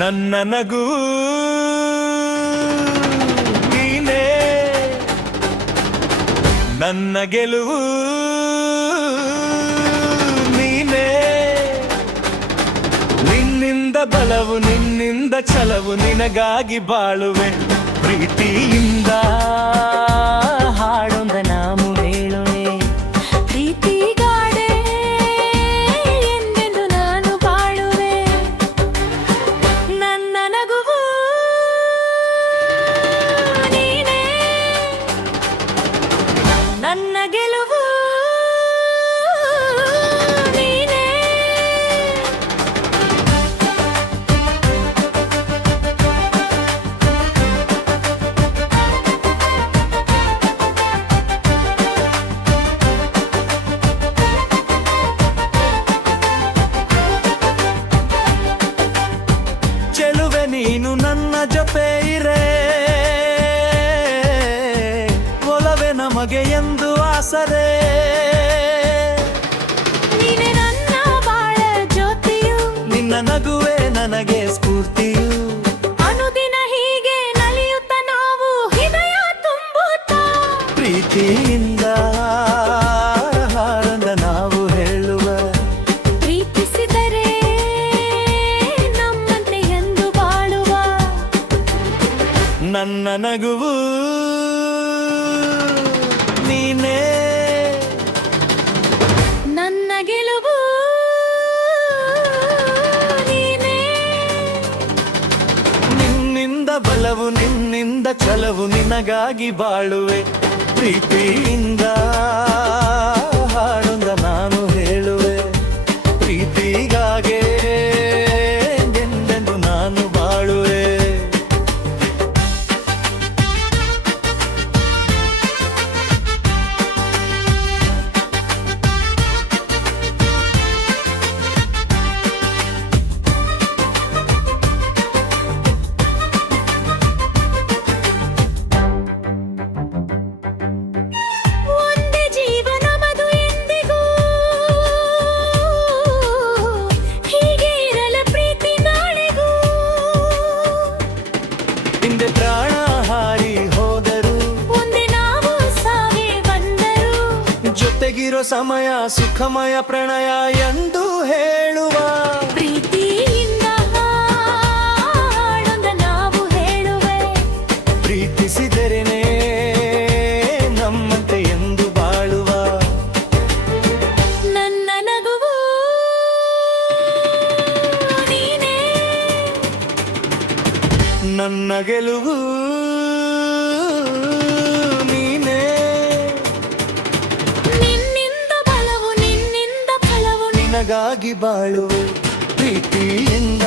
ನನ್ನ ನಗು ನೀನೇ, ನನ್ನ ಗೆಲುವು ನೀನೇ. ನಿನ್ನಿಂದ ಬಲವು, ನಿನ್ನಿಂದ ಛಲವು, ನಿನಗಾಗಿ ಬಾಳುವೆ ಪ್ರೀತಿಯಿಂದ. ಹಾಡೊಂದ ನಾವು ಹೇಳುವೆ ಪ್ರೀತಿಗಾಡೆ ಎಂದೆಂದು ನಾನು ಬಾಳುವೆ. ನನ್ನ ನಗುವು ನೀನೇ, ನನ್ನ ಗೆಲುವು ನೀನೇ. ಚೆಲುವೆ ನೀನು ನನ್ನ ಜೊತೆ ಇರೆ, ಒಲವೆ ನಮಗೆ ಎಂದು ಆಸರೆ. ನೀನೆ ನನ್ನ ಬಾಳ ಜ್ಯೋತಿಯು, ನಿನ್ನ ನಗುವೆ ನನಗೆ ಸ್ಫೂರ್ತಿಯು. ಅನುದಿನ ಹೀಗೆ ನಲಿಯುತ್ತ ನಾವು ಹೃದಯ ತುಂಬುತ್ತಾ ಪ್ರೀತಿಯಿಂದ ಹಾರಂದ ನಾವು ಹೇಳುವ, ಪ್ರೀತಿಸಿದರೆ ನಮ್ಮಂತೆ ಎಂದು ಬಾಳುವ. ನನ್ನ ನಗುವು ನೀನೇ, ನನ್ನ ಗೆಲುವು ನೀನೇ. ನಿನ್ನಿಂದ ಬಲವು, ನಿನ್ನಿಂದ ಛಲವು, ನಿನಗಾಗಿ ಬಾಳುವೆ ಪ್ರೀತಿಯಿಂದ. ಹಾಡೊಂದ ನಾನು ಹೇಳುವೆ ಪ್ರೀತಿಗಾಗೆ ಎಂದೆಂದು ನಾನು ಬಾಳುವೆ. ಒಂದೇ ಜೀವನ ಮದು ಎಂದಿಗೂ ಹೀಗೆ ಇರಲ ಪ್ರೀತಿ ನಾಳೆಗೂ. ಹಿಂದೆ ಪ್ರಾಣ ಹಾರಿ ಹೋದರು, ಒಂದೇ ನಾವು ಸಾಗೆ ಬಂದರು. ಜೊತೆಗಿರೋ ಸಮಯ ಸುಖಮಯ ಪ್ರಣಯ ಎಂದು ಹೇಳುವ. ಪ್ರೀತಿಯಿಂದ ಹಾಡೊಂದ ನಾವು ಹೇಳುವೆ ಪ್ರೀತಿಸಿದರೆನೇ ನಮ್ಮಂತೆ ಎಂದು ಬಾಳುವ. ನನ್ನ ನಗುವು ನೀನೇ, ನನ್ನ ಗೆಲುವು ನೀನೇ. ನಿನ್ನಿಂದ ಬಲವು, ನಿನ್ನಿಂದ ಫಲವು. ನಿನಗಾಗಿ ಬಾಳುವೆ ಪ್ರೀತಿಯಿಂದ.